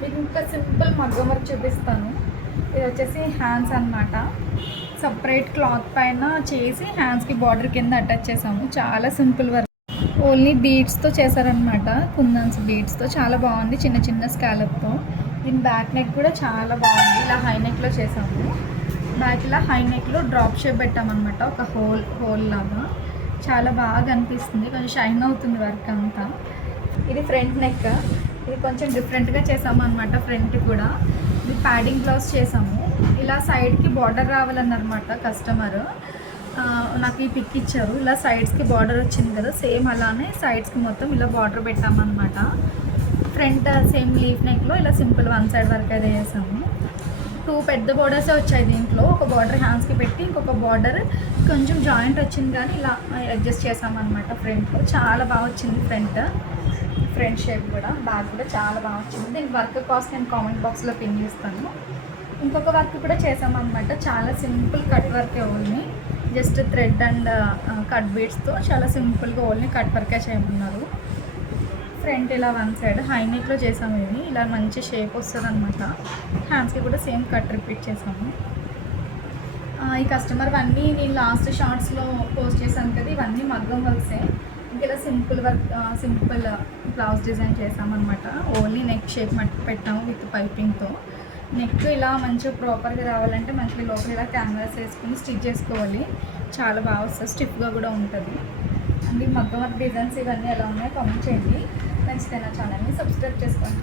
మీకు ఇంకా సింపుల్ మగ్గం వర్క్ చూపిస్తాను. ఇది వచ్చేసి హ్యాండ్స్ అన్నమాట. సపరేట్ క్లాత్ పైన చేసి హ్యాండ్స్కి బార్డర్ కింద అటాచ్ చేసాము. చాలా సింపుల్ వర్క్, ఓన్లీ బీడ్స్తో చేశారనమాట. కుందన్స్ బీడ్స్తో చాలా బాగుంది, చిన్న చిన్న స్కాలప్తో. దీని బ్యాక్ నెక్ కూడా చాలా బాగుంది, ఇలా హై నెక్లో చేసాము. బ్యాక్ ఇలా హై నెక్లో డ్రాప్ షేప్ పెట్టామన్నమాట, ఒక హోల్ లాగా. చాలా బాగా అనిపిస్తుంది, కొంచెం షైన్ అవుతుంది వర్క్ అంతా. ఇది ఫ్రంట్ నెక్, ఇది కొంచెం డిఫరెంట్గా చేసాము అనమాట. ఫ్రంట్ కూడా ఇది ప్యాడింగ్ బ్లౌజ్ చేసాము. ఇలా సైడ్కి బార్డర్ రావాలన్నమాట కస్టమర్. నాకు ఈ పిక్ ఇచ్చారు, ఇలా సైడ్స్కి బార్డర్ వచ్చింది కదా, సేమ్ అలానే సైడ్స్కి మొత్తం ఇలా బార్డర్ పెట్టామన్నమాట. ఫ్రంట్ సేమ్ లీఫ్ నెక్లో ఇలా సింపుల్ వన్ సైడ్ వర్క్ అయితే చేసాము. 2 పెద్ద బార్డర్సే వచ్చాయి దీంట్లో. ఒక బార్డర్ హ్యాండ్స్కి పెట్టి, ఇంకొక బార్డర్ కొంచెం జాయింట్ వచ్చింది కానీ ఇలా అడ్జస్ట్ చేసామన్నమాట. ఫ్రంట్లో చాలా బాగా వచ్చింది, ఫ్రంట్ షేప్ కూడా. బ్యాక్ కూడా చాలా బాగా వచ్చింది. దీని వర్క్ కాస్ట్ నేను కామెంట్ బాక్స్లో పిన్ చేస్తాను. ఇంకొక వర్క్ కూడా చేసామన్నమాట, చాలా simple cut work only, just thread and cut బీడ్స్తో చాలా సింపుల్గా ఓన్లీ కట్ వర్కే చేయమన్నారు. ఫ్రంట్ ఇలా వన్ సైడ్ హై నెక్లో చేసాము. ఇది ఇలా మంచి షేప్ వస్తుంది అనమాట. హ్యాండ్స్కి కూడా సేమ్ కట్ రిపీట్ చేసాము. ఈ కస్టమర్ అన్నీ నేను లాస్ట్ షార్ట్స్లో పోస్ట్ చేశాను కదా, ఇవన్నీ మగ్గం వర్క్సే. ఇలా simple work, simple blouse design చేసామన్నమాట. ఓన్లీ నెక్ షేప్ మట్టి పెట్టాము విత్ పైపింగ్తో. నెక్ ఇలా మంచిగా ప్రాపర్గా రావాలంటే మంచిగా లోపల ఇలా క్యాన్వాస్ వేసుకుని స్టిచ్ చేసుకోవాలి, చాలా బాగా వస్తుంది, స్టిఫ్గా కూడా ఉంటుంది. అండ్ ఈ మగ్గం వర్క్ డిజైన్స్ ఇవన్నీ ఎలా ఉన్నాయో కామెంట్ చేయండి. నచ్చితే నా ఛానల్ని సబ్స్క్రైబ్ చేసుకోండి.